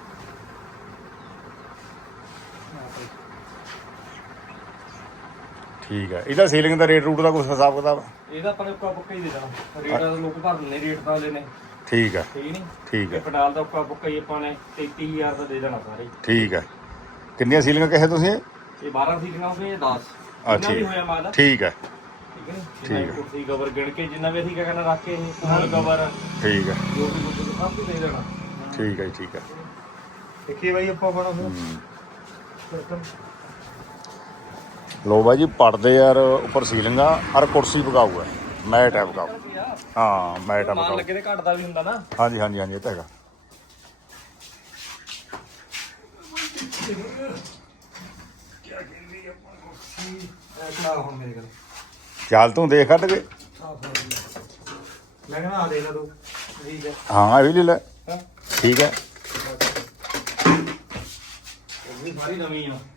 Speaker 1: ਠੀਕ ਹੈ ਇਹਦਾ ਸੀਲਿੰਗ ਦਾ ਰੇਟ ਰੂਟ ਦਾ ਕੁਝ ਹਿਸਾਬ ਕਿਤਾਬ
Speaker 3: ਇਹਦਾ ਆਪਾਂ ਨੇ ਉੱਕਾ ਪੱਕਾ ਹੀ ਦੇ ਦੇਣਾ ਰੇਟ ਆ ਲੋਕ ਭਰ ਦਿੰਦੇ ਰੇਟ ਤਾਂ ਵਾਲੇ ਨੇ
Speaker 1: ਠੀਕ ਹੈ
Speaker 3: ਠੀਕ ਨਹੀਂ
Speaker 1: ਠੀਕ ਹੈ
Speaker 3: ਇਹ ਪਟਾਲ ਦਾ ਉੱਕਾ ਪੱਕਾ ਹੀ ਆਪਾਂ ਨੇ ਤੇਤੀ ਹਜ਼ਾਰ ਦਾ ਦੇ ਦੇਣਾ ਸਾਰੇ
Speaker 1: ਠੀਕ ਹੈ ਕਿੰਨੀਆਂ ਸੀਲਿੰਗਾਂ ਕਹੇ ਤੁਸੀਂ
Speaker 3: ਇਹ ਬਾਰਾਂ ਸੀਟਾਂ ਹੋਵੇ ਇਹ ਦਸ
Speaker 1: ਆ
Speaker 3: ਜਿੰਨਾ ਵੀ
Speaker 1: ਠੀਕ
Speaker 3: ਹੋਇਆ ਮਾਲ
Speaker 1: ਠੀਕ ਹੈ
Speaker 3: ਠੀਕ ਹੈ ਨੀ ਜਿੰਨਾ ਵੀ ਕੁਰਸੀ ਕਵਰ ਗਿਣ ਕੇ ਜਿੰਨਾ ਵੀ ਅਸੀਂ ਕਿਆ ਕਰਨਾ ਰੱਖ ਕੇ ਇਹ ਕੋਲ ਕਵਰ
Speaker 1: ਠੀਕ ਹੈ
Speaker 3: ਜੋ ਵੀ ਕੁਝ ਸਭ ਕੁਝ ਦੇ ਦੇਣਾ
Speaker 1: ਠੀਕ ਹੈ ਜੀ, ਠੀਕ ਹੈ
Speaker 3: ਦੇਖੀਏ ਬਾਈ ਆਪਾਂ ਬਣਾ
Speaker 1: ਹੂੰ। ਲੋ ਬਾਈ ਜੀ ਪੜਦੇ ਯਾਰ ਉੱਪਰ ਸੀਲਿੰਗਾਂ ਔਰ ਕੁਰਸੀ ਪਕਾਊ ਹੈ ਮੈਟ ਹੈ ਪਕਾਊ ਹਾਂ ਮੈਟ ਹੈ
Speaker 3: ਮਾਲ
Speaker 1: ਪਕਾਊ
Speaker 3: ਲੱਗੇ ਤੇ ਘਟਦਾ ਵੀ ਹੁੰਦਾ ਨਾ
Speaker 1: ਹਾਂਜੀ ਹਾਂਜੀ ਹਾਂਜੀ ਇਹ ਤਾਂ ਹੈਗਾ
Speaker 3: ਐਸਾ ਹੁਣ ਮੇਰੇ ਕੋਲ
Speaker 1: ਚੱਲ ਤੂੰ ਦੇਖ ਕੱਢ ਕੇ
Speaker 3: ਮੈਂ ਕਹਿੰਦਾ ਆ ਦੇ ਲੈ ਤੂੰ ਠੀਕ ਹੈ
Speaker 1: ਹਾਂ ਇਹ ਵੀ ਲੈ ਲੈ
Speaker 3: ਹਾਂ
Speaker 1: ਠੀਕ ਹੈ
Speaker 3: ਇਹ ਵੀ ਸਾਰੀ ਨਵੀਂ ਆ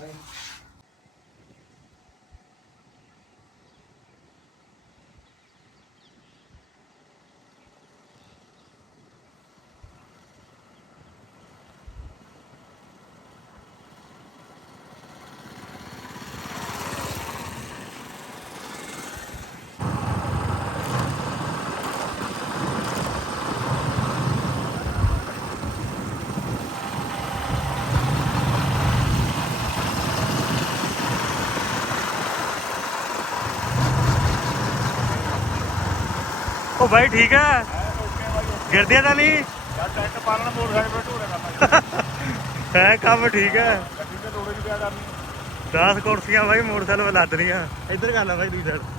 Speaker 4: ਉਹ ਬਾਈ ਠੀਕ ਹੈ ਗਿਰਦਿਆ ਤਾਂ ਨਹੀਂ
Speaker 1: ਟੈਂਟ ਪਾਲਣ ਮੋਟਰਸਾਈਕਲ ਤੇ ਢੋਰੇ ਕਰਨਾ
Speaker 4: ਹੈ ਕੰਮ ਠੀਕ ਹੈ
Speaker 1: ਗੱਡੀ ਤੇ ਢੋਰੇ ਦੀ ਕਿਆ ਕਰਨੀ
Speaker 4: ਦਸ ਕੁਰਸੀਆਂ ਬਾਈ ਮੋਟਰਸਾਈਕਲ 'ਤੇ ਲੱਦ ਲੀਆਂ ਇੱਧਰ ਕਰ ਲੈ ਬਾਈ ਦੂਜੀ ਸਾਈਡ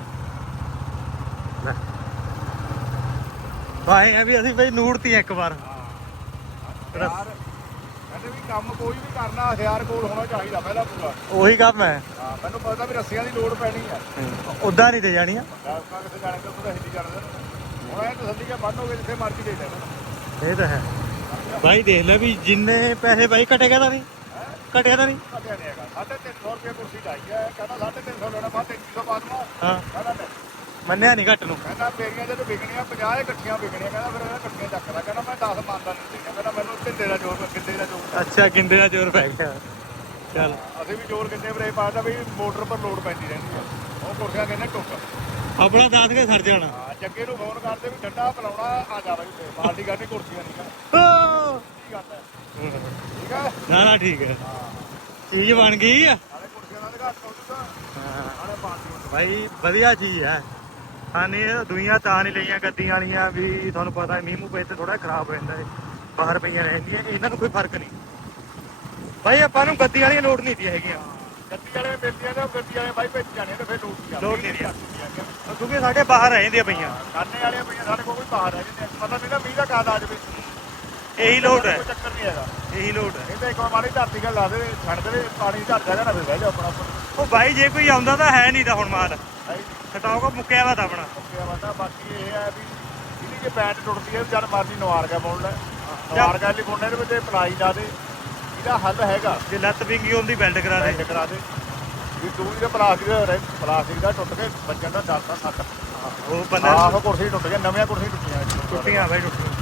Speaker 4: ਬਾਈ ਐ ਵੀ ਅਸੀਂ ਬਾਈ ਨੂੜਤੀ ਇੱਕ ਵਾਰ
Speaker 1: ਯਾਰ ਕਹਿੰਦੇ ਵੀ ਕੰਮ ਕੋਈ ਵੀ ਕਰਨਾ ਹਥਿਆਰ ਕੋਲ ਹੋਣਾ ਚਾਹੀਦਾ ਪਹਿਲਾਂ ਪੂਰਾ
Speaker 4: ਉਹੀ ਕੰਮ ਹੈ
Speaker 1: ਹਾਂ ਮੈਨੂੰ ਪਤਾ ਵੀ ਰੱਸੀਆਂ ਦੀ ਲੋੜ ਪੈਣੀ ਆ
Speaker 4: ਉਦਾਂ ਨਹੀਂ ਤੇ ਜਾਣੀ ਆ
Speaker 1: ਆਪਾਂ ਕਿਸੇ ਜਾਣ ਕੇ ਉਹਦਾ ਹਿੱਲੀ ਕਰਦੇ ਹੁਣ ਇਹ ਤਸੱਲੀ ਕੇ ਬੰਦ ਹੋ ਗਏ ਜਿੱਥੇ ਮਰਜ਼ੀ ਦੇ ਦੇਣਾ
Speaker 4: ਇਹ ਤਾਂ ਹੈ ਬਾਈ ਦੇਖ ਲੈ ਵੀ ਜਿੰਨੇ ਪੈਸੇ ਬਾਈ ਘਟੇਗਾ ਤਾਂ ਨਹੀਂ ਘਟਿਆ ਤਾਂ ਨਹੀਂ
Speaker 1: ਘਟਿਆ ਨਹੀਂ ਹੈਗਾ ਸਾਢੇ ਤਿੰਨ ਸੌ ਰੁਪਏ ਕੁਰਸੀ ਚਾਹੀ ਹੈ ਕਹਿੰਦਾ ਸਾਢੇ ਤਿੰਨ ਸੌ ਲੈਣਾ ਬਾਅਦ ਤਿੰਨ ਸੌ ਬਾਅਦ ਨੂੰ
Speaker 4: ਹਾਂ
Speaker 1: ਕਹਿੰਦਾ ਨਹੀਂ
Speaker 4: ਮੰਨਿਆ ਨਹੀਂ ਘੱਟ ਨੂੰ
Speaker 1: ਕਹਿੰਦਾ ਮੇਰੀਆਂ ਜਦੋਂ ਵਿਕਣੀਆਂ ਪੰਜਾਹ ਇਕੱਠੀਆਂ ਵਿਕਣੀਆਂ ਕਹਿੰਦਾ ਫਿਰ ਇਹ ਇਕੱਠੀਆਂ ਚੱਕਦਾ ਕਹਿੰਦਾ ਮੈਂ ਦਸ ਮੰਨਦਾ ਨਹੀਂ ਸੀਗਾ ਕਹਿੰਦਾ ਮੈਨੂੰ ਢਿੱਡੇ ਦਾ ਜ਼ੋਰ ਕਿੰਦੇ ਦਾ ਜ਼ੋਰ
Speaker 4: ਅੱਛਾ ਕਿੰਦੇ ਦਾ ਜ਼ੋਰ ਪੈ ਗਿਆ ਚੱਲ
Speaker 1: ਅਸੀਂ ਵੀ ਜ਼ੋਰ ਕਿੰਨੇ ਬਰੇ ਪਾਦਾ ਵੀ ਮੋਟਰ ਪਰ ਲੋਡ ਪੈਂਦੀ ਰਹਿੰਦੀ ਆ ਉਹ ਕੁਰਸੀਆਂ ਕਹਿੰਦੇ ਟੁੱਕ
Speaker 4: ਆਪਣਾ ਦੱਸ ਕੇ ਸਰ ਜਾਣਾ
Speaker 1: ਹਾਂ ਜੱਗੇ ਨੂੰ ਫੋਨ ਕਰਦੇ ਵੀ ਠੰਡਾ ਪਿਲਾਉਣਾ ਆ ਜਾ ਬਈ ਉੱਥੇ ਬਾਲਟੀ ਕਰਨੀ ਕੁਰਸੀਆਂ ਨਹੀਂ ਕਰ
Speaker 4: ਓ!
Speaker 1: ਕੀ ਗੱਲ ਹੈ ਠੀਕ ਹੈ
Speaker 4: ਨਾ ਨਾ ਠੀਕ ਹੈ
Speaker 1: ਹਾਂ
Speaker 4: ਚੀਜ਼ ਬਣ ਗਈ ਆ
Speaker 1: ਨਾਲੇ ਕੁਰਸੀਆਂ ਨਾਲ ਘੱਟ ਹੋ ਜੂਗਾ ਨਾਲੇ ਬਾਲਟੀ
Speaker 4: ਭਾਈ ਵਧੀਆ ਚੀਜ਼ ਹੈ ਹਾਂ ਨਹੀਂ ਇਹ ਦੁਨੀਆ ਤਾਂ ਨਹੀਂ ਲਈਆਂ ਗੱਦੀਆਂ ਵਾਲੀਆਂ ਵੀ ਤੁਹਾਨੂੰ ਪਤਾ ਮੀਂਹ ਮੂੰਹ ਪਏ ਤੇ ਥੋੜਾ ਖਰਾਬ ਹੋ ਜਾਂਦਾ ਹੈ ਬਾਹਰ ਪਈਆਂ ਰਹਿੰਦੀਆਂ ਇਹਨਾਂ ਨੂੰ ਕੋਈ ਫਰਕ ਨਹੀਂ ਭਾਈ ਆਪਾਂ ਨੂੰ ਗੱਦੀਆਂ ਵਾਲੀਆਂ ਲੋੜ ਨਹੀਂ ਦੀਆਂ ਹੈਗੀਆਂ
Speaker 1: ਗੱਡੀ ਵਾਲੇ ਮਿਲਦੀਆਂ ਨੇ ਉਹ ਗੱਡੀ ਵਾਲੇ ਬਾਈ ਭੇਜ ਜਾਣੇ ਤੇ ਫਿਰ ਲੋਡ ਨਹੀਂ
Speaker 4: ਲੋੜ ਨਹੀਂ ਦੀਆਂ ਕਿਉਂਕਿ ਸਾਡੇ ਬਾਹਰ ਰਹਿ ਜਾਂਦੀਆਂ ਪਈਆਂ
Speaker 1: ਕਾਨੇ ਵਾਲੀਆਂ ਪਈਆਂ ਸਾਡੇ ਕੋਲ ਕੋਈ ਬਾਹਰ ਰਹਿ ਜਾਂਦੇ ਮਤਲਬ ਨਹੀਂ ਨਾ ਮੀਂਹ ਦਾ ਕਾਦ ਆ ਜਾਵੇ
Speaker 4: ਇਹੀ ਲੋੜ ਹੈ
Speaker 1: ਕੋਈ ਚੱਕਰ ਨਹੀਂ ਹੈਗਾ
Speaker 4: ਇਹੀ ਲੋੜ ਹੈ
Speaker 1: ਕਹਿੰਦੇ ਇੱਕ ਵਾਰ ਮਾੜੀ ਧਰਤੀ ਗੱਲ ਲਾ ਦੇ ਛੱਡ ਦੇਵੇ ਪਾਣੀ ਝੜ ਜਾਏਗਾ ਨਾ ਫਿਰ ਬਹਿ ਜਾ ਆਪਣਾ ਆਪਣਾ
Speaker 4: ਉਹ ਭਾਈ ਜੇ ਕੋਈ ਆਉਂਦਾ ਤਾਂ ਹੈ ਨਹੀਂ ਤਾਂ ਹੁਣ ਮਾਲ
Speaker 1: ਹੈ
Speaker 4: ਸਟਾਕ ਮੁੱਕਿਆ ਵਾ ਤਾਂ ਆਪਣਾ
Speaker 1: ਓਕੇ ਬਾਟਾ ਬਾਕੀ ਇਹ ਹੈ ਵੀ ਇਹਦੀ ਜੇ ਬੈਟ ਟੁੱਟਦੀ ਹੈ ਜਦ ਮਰਜ਼ੀ ਨਵਾਰ ਕੇ ਬੋਲ ਲੈ ਨਵਾਰ ਕੇ ਲਈ ਬੋਲਣੇ ਦੇ ਵਿੱਚ ਪਲਾਈ ਲਾ ਦੇ ਇਹਦਾ ਹੱਲ ਹੈਗਾ
Speaker 4: ਜੇ ਲੱਤ ਵਿੰਗੀ ਹੁੰਦੀ ਬੈਲਟ ਕਰਾ ਦੇ
Speaker 1: ਬੈਂਡ ਕਰਾ ਦੇ ਵੀ ਤੂੰ ਇਹਦੇ ਪਲਾਸਟਿਕ ਦਾ ਪਲਾਸਟਿਕ ਦਾ ਟੁੱਟ ਕੇ ਬੱਚਣ ਦਾ ਡਰਦਾ ਸੱਟ
Speaker 4: ਉਹ ਬੰਦਾ
Speaker 1: ਆਹ ਕੁਰਸੀ ਟੁੱਟ ਗਈ ਨਵੀਆਂ ਕੁਰਸੀ ਟੁੱਟੀਆਂ
Speaker 4: ਟੁੱਟੀਆਂ ਭਾਈ ਟੁੱਟੀਆਂ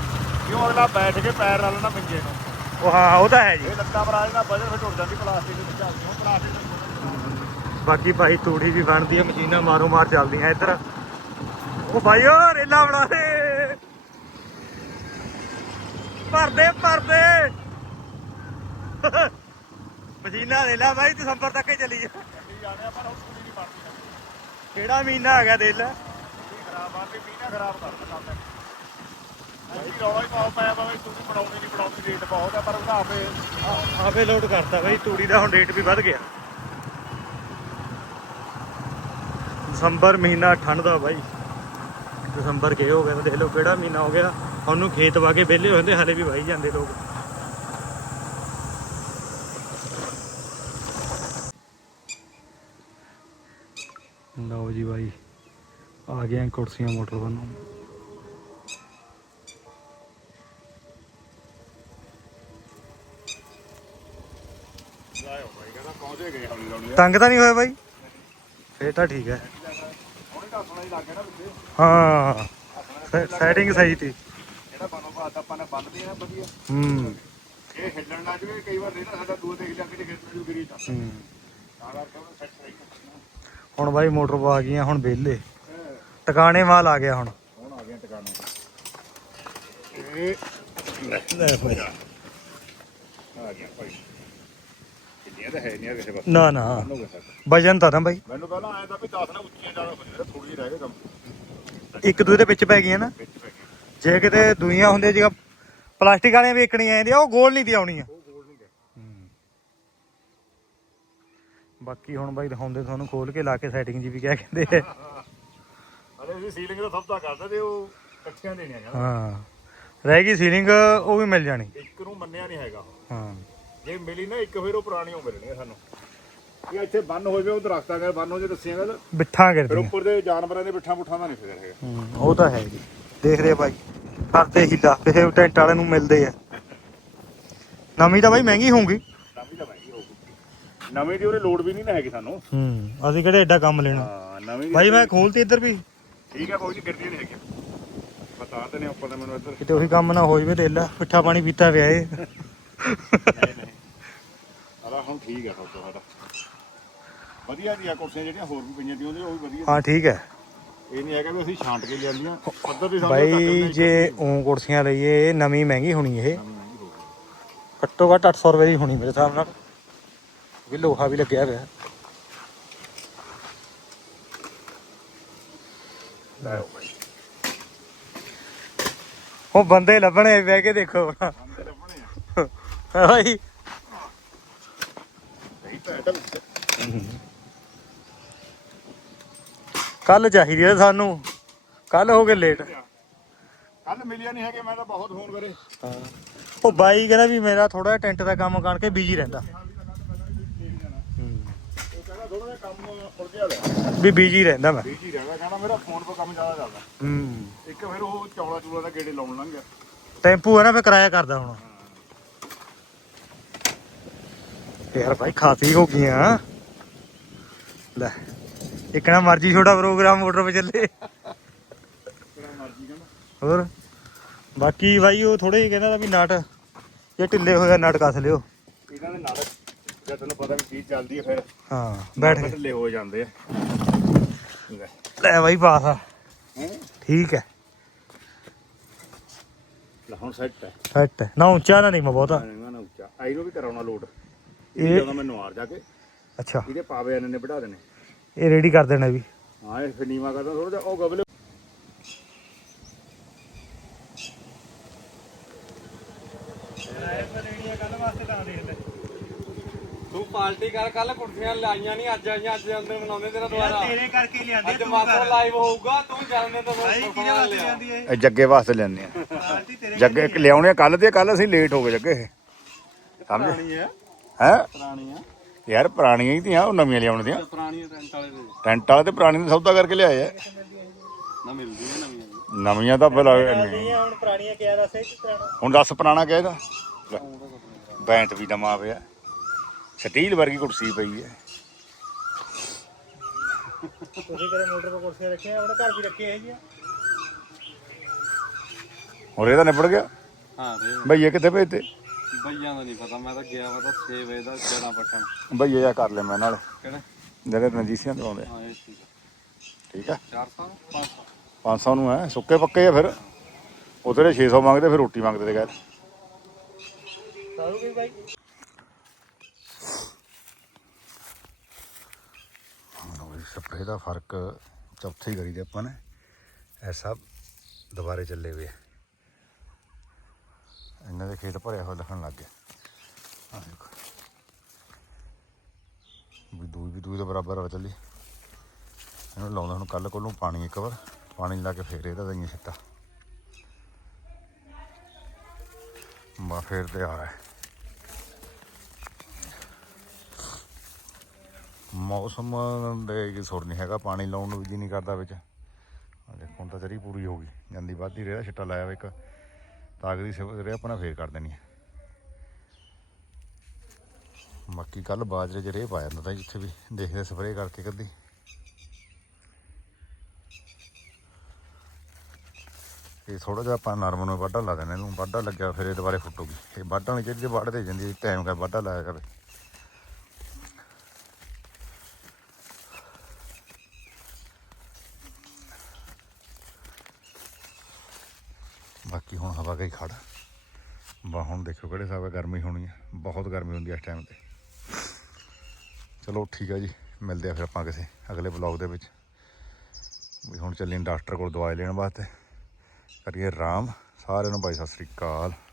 Speaker 1: ਕਿਉਂ ਅਗਲਾ ਬੈਠ ਕੇ ਪੈਰ ਨਾਲ ਨਾ ਮਿੰਜੇ ਨੂੰ
Speaker 4: ਉਹ ਹਾਂ ਉਹ ਤਾਂ ਹੈ ਜੀ।
Speaker 1: ਇਹ ਲੱਤਾਂ ਮਰਾਜ ਨਾਲ ਵਜਨ ਫਿਰ ਟੁੱਟ ਜਾਂਦੀ ਪਲਾਸਟਿਕ ਦੇ ਵਿੱਚ ਚੱਲਦੀ ਉਹ ਪਲਾਸਟਿਕ
Speaker 4: ਬਾਕੀ ਭਾਈ ਤੂੜੀ ਵੀ ਬਣਦੀ ਹੈ, ਮਸ਼ੀਨਾਂ ਮਾਰੋ ਮਾਰ ਚੱਲਦੀਆਂ ਇੱਧਰ। ਉਹ ਭਾਈ ਓ ਰੇਲਾ ਬਣਾ ਦੇ, ਭਰਦੇ ਭਰਦੇ ਮਸ਼ੀਨਾਂ ਰੇਲਾ ਭਾਈ ਦਸੰਬਰ ਤੱਕ ਹੀ ਚੱਲੀ ਜਾ।
Speaker 1: ਜਾਂਦੇ ਆ ਪਰ ਹੁਣ ਪੂਰੀ ਨਹੀਂ ਬਣਦੀ।
Speaker 4: ਕਿਹੜਾ ਮਹੀਨਾ ਹੈਗਾ ਦੇਖ ਲੈ।
Speaker 1: ਖਰਾਬ ਆ ਵੀ ਮਹੀਨਾ ਖਰਾਬ ਕਰ ਦਿੱਤਾ ਕੰਮ ਅਸੀਂ ਰੌਲਾ ਹੀ ਪਾਉ ਪਾਇਆ ਵਾ ਵੀ ਤੁਸੀਂ ਬਣਾਉਣੀ ਨਹੀਂ ਬਣਾਉਣੀ ਰੇਟ ਬਹੁਤ ਆ ਪਰ ਉਹਦਾ ਆਪੇ
Speaker 4: ਆਪੇ ਲੋਡ ਕਰਤਾ ਭਾਈ ਤੂੜੀ ਦਾ, ਹੁਣ ਰੇਟ ਵੀ ਵੱਧ ਗਿਆ। ਦਸੰਬਰ ਮਹੀਨਾ ਠੰਡ ਦਾ ਭਾਈ, ਦਸੰਬਰ ਕੇ ਹੋ ਗਿਆ ਤਾਂ ਦੇਖ ਲਓ ਕਿਹੜਾ ਮਹੀਨਾ ਹੋ ਗਿਆ। ਉਹਨੂੰ ਖੇਤ ਵਾ ਕੇ ਵਿਹਲੇ ਹੋ ਜਾਂਦੇ, ਹਲੇ ਵੀ ਵਾਹੀ ਜਾਂਦੇ ਲੋਕ। ਲਓ ਜੀ ਭਾਈ ਆ ਗਏ ਕੁਰਸੀਆਂ ਮੋਟਰ ਵੱਲੋਂ।
Speaker 1: ਲਾਇਓ ਭਾਈ ਕਹਿੰਦਾ ਪਹੁੰਚੇ ਗਏ ਹੌਲੀ ਹੌਲੀ
Speaker 4: ਤੰਗ ਤਾਂ ਨਹੀਂ ਹੋਇਆ ਬਾਈ? ਫੇਰ ਤਾਂ ਠੀਕ ਹੈ।
Speaker 1: ਹੁਣੇ ਦੱਸਣਾ ਹੀ ਲੱਗ ਗਿਆ ਨਾ ਵਿੱਚੇ
Speaker 4: ਹਾਂ ਸੈਟਿੰਗ ਸਹੀ ਤੀ।
Speaker 1: ਜਿਹੜਾ ਬਣੋ ਬਾਤ ਆਪਾਂ ਨੇ ਬੰਨਦੇ ਆ ਵਧੀਆ।
Speaker 4: ਹੂੰ
Speaker 1: ਇਹ ਹਿੱਲਣ ਲੱਗ ਜਵੇ ਕਈ ਵਾਰ ਨਹੀਂ ਨਾ ਸਾਡਾ ਦੂਏ ਦੇਖ ਲੱਗ ਕੇ ਖੇਤ ਨੂੰ ਗਿਰੀ ਜਾਂਦਾ
Speaker 4: ਹੂੰ।
Speaker 1: ਤਾਂ ਕਰਕੇ ਉਹਨੂੰ ਸੈੱਟ ਸਹੀ ਕਰਨਾ।
Speaker 4: ਹੁਣ ਬਾਈ ਮੋਟਰ ਪਾ ਗਈਆਂ, ਹੁਣ ਵਿਹਲੇ ਟਿਕਾਣੇ ਮਾਲ ਆ ਗਿਆ। ਹੁਣ
Speaker 1: ਹੁਣ ਆ ਗਿਆ ਟਿਕਾਣੇ ਇਹ ਲੈ
Speaker 4: ਲੈ ਭਾਈ
Speaker 1: ਆ ਗਿਆ ਭਾਈ ਕਿੰਨੀਆਂ ਤਾਂ ਹੈ ਨਹੀਂ ਕਿਸੇ ਬਸ
Speaker 4: ਨਾ ਨਾ
Speaker 1: ਹੋ ਗਿਆ ਸਾਡਾ।
Speaker 4: ਵਜਨ ਤਾਂ ਨਾ ਬਾਈ
Speaker 1: ਮੈਨੂੰ ਪਹਿਲਾਂ ਆਇਆ ਤਾਂ ਵੀ ਦਸ ਨਾ ਉੱਚੀਆਂ ਜ਼ਿਆਦਾ ਹੋ ਜਾਂਦੀਆਂ ਥੋੜੀ ਜਿਹੀ ਰਹਿ ਗਏ ਕੰਮ
Speaker 4: ਇੱਕ ਦੂਜੇ ਦੇ ਵਿੱਚ ਪੈ ਗਈਆਂ ਨਾ।
Speaker 1: ਵਿੱਚ ਪੈ ਗਏ
Speaker 4: ਜੇ ਕਿਤੇ ਦੁਨੀਆਂ ਹੁੰਦੀਆਂ ਜਿਹਾ ਪਲਾਸਟਿਕ ਵਾਲੀਆਂ ਵੇਚਣੀਆਂ ਆਉਂਦੀਆਂ ਉਹ ਗੋਲ ਨਹੀਂ ਦੀ ਆਉਣੀਆਂ।
Speaker 1: ਉਹ ਗੋਲ ਨਹੀਂ ਗਏ।
Speaker 4: ਬਾਕੀ ਹੁਣ ਬਾਈ ਦਿਖਾਉਂਦੇ ਤੁਹਾਨੂੰ ਖੋਲ ਕੇ ਲਾ ਕੇ ਸੈਟਿੰਗ ਜੀ ਵੀ ਕਿਆ ਕਹਿੰਦੇ ਆ।
Speaker 1: ਅਰੇ ਅਸੀਂ ਸੀਲਿੰਗ ਦਾ ਸਭ ਤਾਂ ਕਰਦੇ ਤੇ ਉਹ ਕੱਚੀਆਂ ਦੇਣੀਆਂ ਯਾਰ
Speaker 4: ਹਾਂ ਰਹਿ ਗਈ ਸੀਲਿੰਗ, ਉਹ ਵੀ ਮਿਲ ਜਾਣੀ।
Speaker 1: ਇੱਕ ਨੂੰ ਮੰਨਿਆ ਨਹੀਂ ਹੈਗਾ ਉਹ।
Speaker 4: ਹਾਂ
Speaker 1: ਜੇ ਮਿਲੀ ਨਾ ਇੱਕ ਫਿਰ ਉਹ ਪੁਰਾਣੀ ਹੋ ਮਿਲਣੀ ਸਾਨੂੰ। ਇਹ ਇੱਥੇ ਬੰਨ ਹੋ ਜਾਵੇ ਉਹ ਦਰਖਤਾਂ ਨਾਲ ਬੰਨ ਹੋ ਜੇ ਦੱਸੀਆਂ ਗੱਲ
Speaker 4: ਬਿੱਠਾਂ
Speaker 1: ਫਿਰ
Speaker 4: ਕਰਦੀਆਂ।
Speaker 1: ਉੱਪਰ ਦੇ ਜਾਨਵਰਾਂ ਦੇ ਬਿੱਠਾਂ ਪੁੱਠਾਂ ਦਾ ਨਹੀਂ ਫਿਕਰ ਹੈਗਾ।
Speaker 4: ਹੂੰ ਉਹ ਤਾਂ ਹੈ ਜੀ। ਦੇਖਦੇ ਆ ਬਾਈ ਕਰਦੇ ਹੀਲਾ, ਕਿਸੇ ਟੈਂਟ ਵਾਲੇ ਨੂੰ ਮਿਲਦੇ ਆ। ਨਵੀਂ ਤਾਂ ਬਾਈ ਮਹਿੰਗੀ ਹੋਊਗੀ।
Speaker 1: ਨਵੀਂ ਤਾਂ ਮਹਿੰਗੀ ਹੋਊਗੀ, ਨਵੀਂ ਦੀ ਉਹਦੇ ਲੋਡ ਵੀ ਨਹੀਂ ਨਾ ਹੈਗੀ ਸਾਨੂੰ।
Speaker 4: ਹੂੰ ਅਸੀਂ ਕਿਹੜੇ ਐਡਾ ਕੰਮ ਲੈਣਾ।
Speaker 1: ਹਾਂ ਨਵੀਂ ਦੀ
Speaker 4: ਬਾਈ ਮੈਂ ਖੋਲਤੀ ਇੱਧਰ ਵੀ,
Speaker 1: ਠੀਕ ਹੈ ਕੋਈ ਨਹੀਂ ਗਿਰਦੀਆਂ ਨਹੀਂ ਹੈਗੀਆਂ। ਬਤਾ ਤੇ ਨੇ ਉੱਪਰ ਦਾ ਮੈਨੂੰ ਇੱਧਰ
Speaker 4: ਕਿਤੇ ਉਹੀ ਕੰਮ ਨਾ ਹੋ ਜਵੇ। ਦੇਖ ਲੈ ਪਿੱਠਾ ਪਾਣੀ ਪੀਤਾ ਪਿਆ ਏ।
Speaker 1: ਨਹੀਂ ਨਹੀਂ ਅਲਾ ਹੁਣ ਠੀਕ ਹੈ ਸਭ ਤੋਂ ਸਾਡਾ ਵਧੀਆ ਜੀ ਆ ਕੁਰਸੀਆਂ ਜਿਹੜੀਆਂ ਹੋਰ ਵੀ ਪਈਆਂ ਤੀ ਉਹਦੇ ਉਹ ਵੀ ਵਧੀਆ।
Speaker 4: ਹਾਂ ਠੀਕ ਹੈ
Speaker 1: ਇਹ ਨਹੀਂ ਹੈਗਾ ਵੀ ਅਸੀਂ ਛਾਂਟ ਕੇ ਲਿਆਂਦੀਆਂ ਪੱਧਰ ਦੀ
Speaker 4: ਬਾਈ। ਜੇ ਉਹ ਕੁਰਸੀਆਂ ਲਈਏ ਇਹ ਨਵੀਂ ਮਹਿੰਗੀ ਹੋਣੀ। ਇਹ ਘੱਟੋ ਘੱਟ ਅੱਠ ਸੌ ਰੁਪਏ ਦੀ ਹੋਣੀ ਮੇਰੇ ਹਿਸਾਬ ਨਾਲ, ਵੀ ਲੋਹਾ ਵੀ ਲੱਗਿਆ ਪਿਆ। ਉਹ ਬੰਦੇ ਲੱਭਣੇ ਬਹਿ ਕੇ ਦੇਖੋ ਹਾਂ ਬਾਈ। ਕੱਲ ਚਾਹੀਦੀ ਹੈ ਸਾਨੂੰ, ਕੱਲ ਹੋ ਗਏ ਲੇਟ।
Speaker 1: ਕੱਲ ਮਿਲਿਆ ਨਹੀਂ ਹੈਗੇ, ਮੈਂ ਤਾਂ ਬਹੁਤ ਫੋਨ ਕਰੇ।
Speaker 4: ਉਹ ਬਾਈ ਕਹਿੰਦਾ ਵੀ ਮੇਰਾ ਥੋੜਾ ਟੈਂਟ ਦਾ ਕੰਮ ਕਰਕੇ ਬਿਜੀ ਰਹਿੰਦਾ,
Speaker 1: ਉਹ ਕਹਿੰਦਾ ਥੋੜਾ ਜਿਹਾ ਕੰਮ ਉਲਝਿਆ ਲਿਆ
Speaker 4: ਵੀ ਬਿਜੀ ਰਹਿੰਦਾ ਮੈਂ।
Speaker 1: ਬੀਜੀ ਰਹਿੰਦਾ, ਕਹਿੰਦਾ ਮੇਰਾ ਫੋਨ 'ਤੇ ਕੰਮ ਜ਼ਿਆਦਾ ਚੱਲਦਾ।
Speaker 4: ਹੂੰ
Speaker 1: ਇੱਕ ਫਿਰ ਉਹ ਚੌਲਾ ਚੂਲਾ ਦਾ ਗੇੜੇ ਲਾਉਣ ਲੰਘ ਗਿਆ।
Speaker 4: ਟੈਂਪੂ ਹੈ ਨਾ, ਫਿਰ ਕਿਰਾਇਆ ਕਰਦਾ ਹੁਣ। ਯਾਰ ਭਾਈ ਖਾਸੀ ਹੋ ਗਈਆਂ ਲੈ। ਇੱਕ ਨਾ ਮਰਜੀ ਛੋਟਾ ਪ੍ਰੋਗਰਾਮ ਮੋਟਰ 'ਤੇ ਚੱਲੇ ਹੋਰ। ਬਾਕੀ ਬਾਈ ਉਹ ਥੋੜੇ ਜਿਹੇ ਕਹਿੰਦਾ ਵੀ ਨਟ ਜੇ ਢਿੱਲੇ ਹੋਇਆ ਨਟ ਕੱਸ ਲਿਓ।
Speaker 1: ਇਹਨਾਂ ਦੇ ਨਾਲ ਜਦ ਤੈਨੂੰ ਪਤਾ ਵੀ ਚੀਜ਼ ਚੱਲਦੀ ਹੈ ਫਿਰ
Speaker 4: ਹਾਂ ਬੈਠ ਕੇ
Speaker 1: ਢਿੱਲੇ ਹੋ ਜਾਂਦੇ ਆ।
Speaker 4: ਲੈ ਬਾਈ ਪਾਸ ਆ ਠੀਕ ਹੈ।
Speaker 1: ਲੈ ਹੁਣ ਸੈੱਟ ਹੈ,
Speaker 4: ਸੈੱਟ ਹੈ ਨਾ, ਉੱਚਾ ਨਾ ਨਹੀਂ ਮੈਂ ਬਹੁਤਾ।
Speaker 1: ਨਾ ਉੱਚਾ ਆਈ ਨੂੰ ਵੀ ਕਰਾਉਣਾ ਲੋਡ।
Speaker 4: ਇਹ-
Speaker 1: ਇਹ ਜਦੋਂ ਮੈਨੂੰ ਆਰ ਜਾ ਕੇ
Speaker 4: ਅੱਛਾ
Speaker 1: ਇਹਦੇ ਪਾਵੇ ਇਹਨਾਂ ਨੇ ਵਧਾ ਦੇਣੇ।
Speaker 4: ਇਹ ਰੈਡੀ ਕਰ ਦੇਣਾ ਵੀ।
Speaker 1: ਹਾਂ ਇਹ ਫਿਰ ਨੀਵਾ ਕਰਦਾ ਥੋੜਾ ਜਿਹਾ ਉਹ ਗਬਲੇ।
Speaker 3: ਤੂੰ ਪਾਰਟੀ ਕਰ, ਕੱਲ ਕੁਰਸੀਆਂ ਲਾਈਆਂ ਨਹੀਂ, ਅੱਜ ਆਈਆਂ, ਅੱਜ ਜਨਮ ਦਿਨ ਮਨਾਉਂਦੇ ਤੇਰਾ ਦੁਬਾਰਾ।
Speaker 4: ਤੇਰੇ ਕਰਕੇ ਲਿਆਂਦੇ
Speaker 3: ਅੱਜ ਮਾਸਟਰ ਲਾਈਵ ਹੋਊਗਾ, ਤੂੰ ਜਨਮ ਦਿਨ ਦਾ ਫੋਨ ਲਿਆ।
Speaker 1: ਇਹ ਜੱਗੇ ਵਾਸਤੇ ਲੈਣੇ ਆ
Speaker 4: ਪਾਰਟੀ ਤੇਰੇ
Speaker 1: ਜੱਗੇ ਲਿਆਉਣੇ ਕੱਲ ਦੇ ਕੱਲ ਅਸੀਂ ਲੇਟ ਹੋ ਗਏ ਜੱਗੇ ਸਮਝ
Speaker 3: ਪੁਰਾਣੀ ਹੈ,
Speaker 1: ਹੈ
Speaker 3: ਪੁਰਾਣੀ ਆ,
Speaker 1: ਯਾਰ ਪੁਰਾਣੀਆਂ ਹੀ ਤੀਆਂ ਉਹ ਨਵੀਆਂ ਲਿਆਉਣ ਦੀਆਂ।
Speaker 3: ਪੁਰਾਣੀ ਟੈਂਟ ਵਾਲੇ ਦੇ
Speaker 1: ਟੈਂਟ ਵਾਲੇ ਤੇ ਪੁਰਾਣੀ ਦਾ ਸੌਦਾ ਕਰਕੇ ਲਿਆਏ ਆ।
Speaker 3: ਨਾ ਮਿਲਦੀ ਹੈ ਨਵੀਆਂ।
Speaker 1: ਨਵੀਆਂ ਤਾਂ ਫਿਰ
Speaker 4: ਹੁਣ ਪੁਰਾਣੀਆਂ ਕਿਹਾ ਦੱਸੇ ਕਿ ਪੁਰਾਣਾ।
Speaker 1: ਹੁਣ ਦੱਸ ਪੁਰਾਣਾ ਕਿਹਦਾ ਬੈਂਟ ਵੀ ਦਮਾ ਪਿਆ, ਸਟੀਲ ਵਰਗੀ ਕੁਰਸੀ ਪਈ ਹੈ।
Speaker 4: ਤੁਸੀਂ ਕਦੇ ਮੋਟਰ 'ਤੇ ਕੁਰਸੀਆਂ ਰੱਖੀਆਂ, ਆਪਣੇ ਘਰ ਵੀ ਰੱਖੀਆਂ ਹੈਗੀਆਂ।
Speaker 1: ਹੋਰ ਇਹਦਾ ਨਿਬੜ ਗਿਆ।
Speaker 3: ਹਾਂ ਰੇ
Speaker 1: ਭਈਏ ਕਿੱਥੇ ਭੇਜਤੇ?
Speaker 3: ਬਈਆਂ ਦਾ ਨਹੀਂ ਪਤਾ, ਮੈਂ ਤਾਂ ਗਿਆ ਵਾ ਤਾਂ ਛੇ ਵਜੇ ਦਾ ਜੜਾ ਪੱਟਣ।
Speaker 1: ਭਈਏ ਆ ਕਰ ਲੈ ਮੈਂ ਨਾਲ
Speaker 3: ਕਿਹੜੇ?
Speaker 1: ਜਿਹੜੇ ਰਣਜੀਸੀਆਂ ਤੋਂ ਆਉਂਦੇ।
Speaker 3: ਹਾਂ ਇਹ ਠੀਕ ਆ।
Speaker 1: ਠੀਕ ਆ
Speaker 3: ਚਾਰ ਸੌ ਪੰਜ ਸੌ
Speaker 1: ਪੰਜ ਸੌ ਨੂੰ ਹੈ ਸੁੱਕੇ ਪੱਕੇ ਆ ਫਿਰ ਉਧਰੇ ਛੇ ਸੌ ਮੰਗਦੇ ਫਿਰ ਰੋਟੀ ਮੰਗਦੇ ਤੇ ਗੈਰ
Speaker 3: ਸਾਰੂ ਕੋਈ ਬਾਈ
Speaker 1: ਸਪਰੇ ਦਾ ਫਰਕ ਚੌਥੇ ਹੀ ਕਰੀ ਦੇ ਆਪਾਂ ਨੇ ਇਹ ਸਭ ਦੁਬਾਰੇ ਚੱਲੇ ਹੋਏ ਇਹਨਾਂ ਦੇ ਖੇਤ ਭਰਿਆ ਹੋਇਆ ਦਿਖਣ ਲੱਗ ਗਿਆ ਆਹ ਦੇਖੋ ਵੀ ਦੂਈ ਵੀ ਦੂਈ ਦੇ ਬਰਾਬਰ ਆ ਚੱਲੀ ਇਹਨੂੰ ਲਾਉਂਦਾ ਹੁਣ ਕੱਲ ਕੋਲੋਂ ਪਾਣੀ ਇੱਕ ਵਾਰ ਪਾਣੀ ਲਾ ਕੇ ਫੇਰ ਇਹਦਾ ਦਈਏ ਛਿੱਟਾ ਬਾ ਫੇਰ ਤੇ ਆ ਰਿਹਾ ਮੌਸਮ ਦੇ ਕੀ ਸੁਰ ਨਹੀਂ ਹੈਗਾ ਪਾਣੀ ਲਾਉਣ ਨੂੰ ਵੀ ਜੀ ਨਹੀਂ ਕਰਦਾ ਵਿੱਚ ਦੇਖੋ ਹੁਣ ਤਾਂ ਜਰੀ ਪੂਰੀ ਹੋ ਗਈ ਜਾਂਦੀ ਵੱਧਦੀ ਰਿਹਾ ਛਿੱਟਾ ਲਾਇਆ ਇੱਕ ਤਾਕ ਦੀ ਰਿਹਾ ਆਪਣਾ ਫੇਰ ਕਰ ਦੇਣੀ ਹੈ ਬਾਕੀ ਕੱਲ ਬਾਜਰੇ 'ਚ ਰੇਹ ਪਾ ਜਾਂਦਾ ਤਾਂ ਜਿੱਥੇ ਵੀ ਦੇਖਦੇ ਸਪਰੇਅ ਕਰਕੇ ਕਦੀ ਇਹ ਥੋੜਾ ਜਿਹਾ ਆਪਾਂ ਨਰਮ ਨੂੰ ਵਾਢਾ ਲਾ ਦੇਣਾ ਇਹਨੂੰ ਵਾਢਾ ਲੱਗਿਆ ਫਿਰ ਇਹ ਦੁਬਾਰੇ ਫੁੱਟੂਗੀ ਇਹ ਵਾਢਾ ਨਹੀਂ ਜਿਹੜੀ ਵੱਢ ਦੇ ਜਾਂਦੀ ਟਾਈਮ ਕਰ ਵਾਢਾ ਲਾਇਆ ਕਰੇ ਬਾਕੀ ਹੁਣ ਹਵਾ ਗਈ ਖੜ ਬਾ ਹੁਣ ਦੇਖੋ ਕਿਹੜੇ ਹਿਸਾਬ ਨਾਲ ਗਰਮੀ ਹੋਣੀ ਹੈ ਬਹੁਤ ਗਰਮੀ ਹੁੰਦੀ ਹੈ ਇਸ ਟਾਈਮ 'ਤੇ ਚਲੋ ਠੀਕ ਹੈ ਜੀ ਮਿਲਦੇ ਆ ਫਿਰ ਆਪਾਂ ਕਿਸੇ ਅਗਲੇ ਬਲੌਗ ਦੇ ਵਿੱਚ ਵੀ ਹੁਣ ਚੱਲੀਏ ਡਾਕਟਰ ਕੋਲ ਦਵਾਈ ਲੈਣ ਵਾਸਤੇ ਕਰੀਏ ਆਰਾਮ ਸਾਰਿਆਂ ਨੂੰ ਭਾਈ ਸਤਿ ਸ੍ਰੀ ਅਕਾਲ।